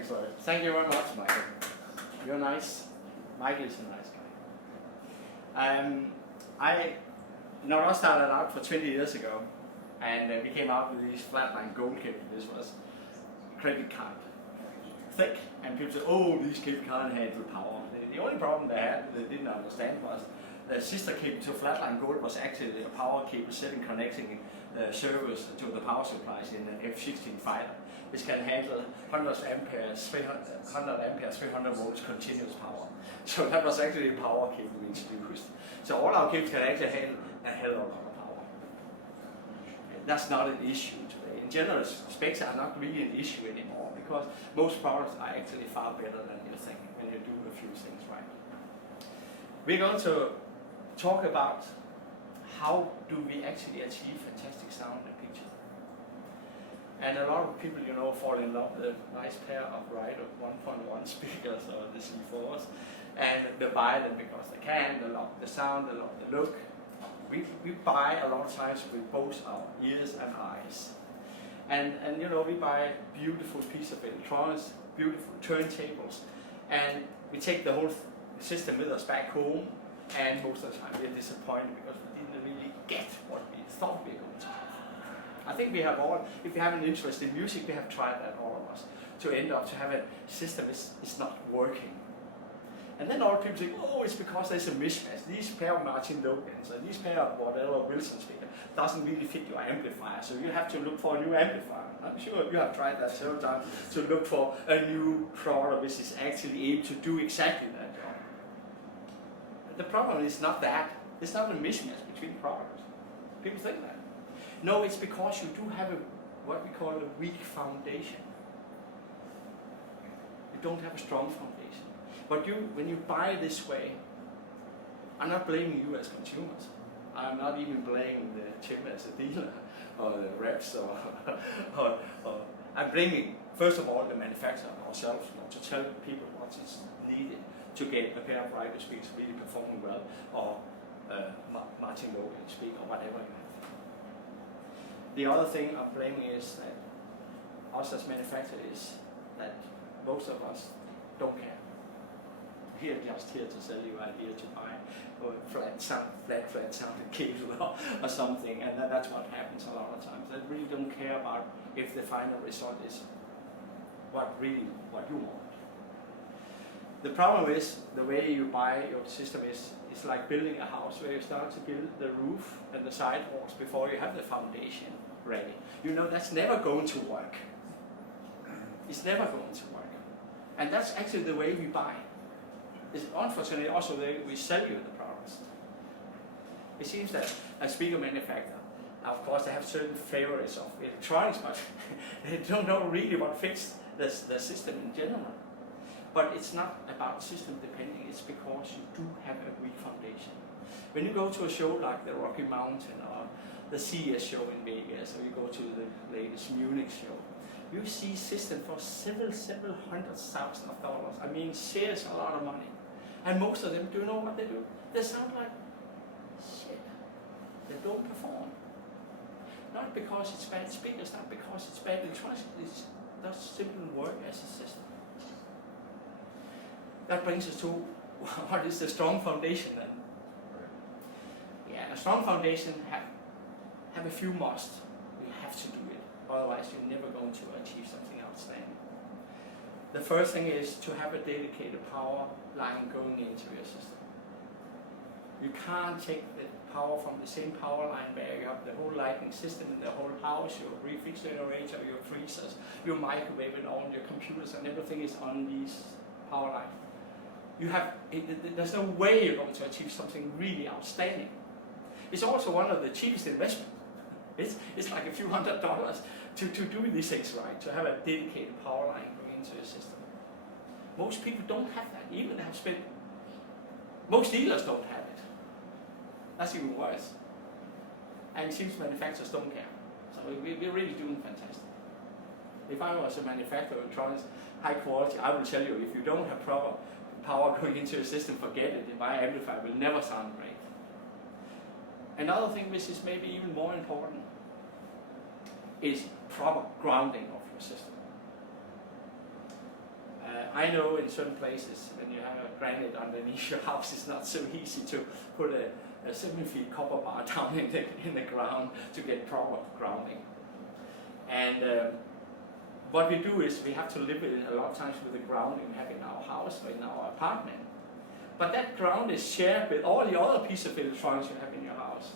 Thanks a lot. Thank you very much, Michael. You're nice. Michael is a nice guy. Nordost started out for 20 years ago, and we came out with these flatline gold cables. This was credit card thick, and people said, "Oh, these cables can't handle power." The only problem they didn't understand was the sister cable to flatline gold was actually a power cable setting connecting the servers to the power supplies in an F-16 fighter, which can handle 100 amperes, 300 volts continuous power. So that was actually a power cable we introduced. So all our cables can actually handle a hell of a lot of power. That's not an issue today. In general, specs are not really an issue anymore because most products are actually far better than you think when you do a few things right. We're going to talk about how do we actually achieve fantastic sound and picture. And a lot of people, fall in love with a nice pair of Raidho 1.1 speakers or the C4s, and they buy them because they can, they love the sound, they love the look. We buy a lot of times with both our ears and eyes. And we buy beautiful piece of electronics, beautiful turntables, and we take the whole system with us back home, and most of the time we're disappointed because we didn't really get what we thought we were going to get. I think we have all, if you have an interest in music, we have tried that, all of us, to end up to have a system is not working. And then all people think, oh, it's because there's a mismatch. These pair of Martin Logans and these pair of whatever Wilson speaker doesn't really fit your amplifier, so you have to look for a new amplifier. I'm sure you have tried that several times, to look for a new product which is actually able to do exactly that job. But the problem is not that. It's not a mismatch between products. People think that. No, it's because you do have what we call a weak foundation. You don't have a strong foundation. But when you buy this way, I'm not blaming you as consumers. I'm not even blaming the Tim as a dealer or the reps or I'm blaming, first of all, the manufacturer ourselves, to tell people what is needed to get a pair of Raidho speakers really performing well, or Martin Logan speak, or whatever you have. The other thing I'm blaming is that us as manufacturers, that most of us don't care. We are just here to sell you idea to buy a flat sounded cable or something, and that's what happens a lot of times. They really don't care about if the final result is what you want. The problem is the way you buy your system is like building a house where you start to build the roof and the sidewalls before you have the foundation ready. That's never going to work. It's never going to work. And that's actually the way we buy. It's unfortunately also the way we sell you the products. It seems that a speaker manufacturer, of course they have certain favorites of electronics, but they don't know really what fits the system in general. But it's not about system depending, it's because you do have a weak foundation. When you go to a show like the Rocky Mountain or the CES show in Vegas, or you go to the latest Munich show, you see systems for several $100,000. I mean, serious a lot of money. And most of them, do you know what they do? They sound like shit. They don't perform. Not because it's bad speakers, not because it's bad electronics, it doesn't simply work as a system. That brings us to what is the strong foundation then? Yeah, a strong foundation have a few musts. You have to do it, otherwise you're never going to achieve something outstanding. The first thing is to have a dedicated power line going into your system. You can't take the power from the same power line where you have the whole lighting system in the whole house, your refrigerator, your freezers, your microwave and all your computers, and everything is on these power lines. There's no way you're going to achieve something really outstanding. It's also one of the cheapest investments. It's like a few $100 to do these things right, to have a dedicated power line going into your system. Most people don't have that, even have spent, most dealers don't have it. That's even worse. And it seems manufacturers don't care. So we're really doing fantastic. If I was a manufacturer of electronics, high quality, I will tell you, if you don't have proper power going into your system, forget it. My amplifier will never sound great. Another thing which is maybe even more important is proper grounding of your system. I know in certain places when you have a granite underneath your house, it's not so easy to put a 7 feet copper bar down in the ground to get proper grounding. And what we do is we have to live with it a lot of times with the grounding we have in our house or in our apartment. But that ground is shared with all the other pieces of electronics you have in your house.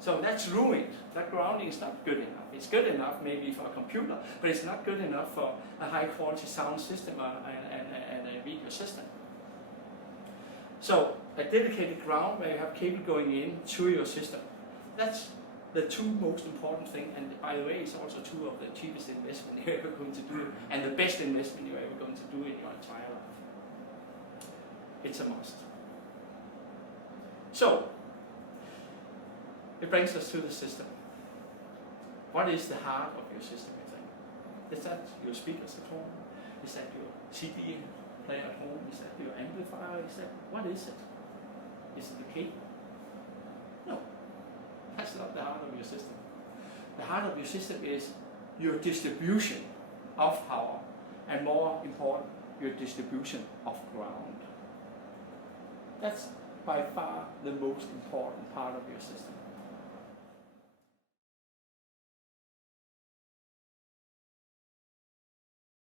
So that's ruined. That grounding is not good enough. It's good enough maybe for a computer, but it's not good enough for a high quality sound system and a video system. So a dedicated ground where you have cable going in to your system. That's the two most important things, and by the way, it's also two of the cheapest investment you're ever going to do, and the best investment you're ever going to do in your entire life. It's a must. So, it brings us to the system. What is the heart of your system, you think? Is that your speakers at home? Is that your CD player at home? Is that your amplifier? What is it? Is it the cable? No. That's not the heart of your system. The heart of your system is your distribution of power, and more important, your distribution of ground. That's by far the most important part of your system.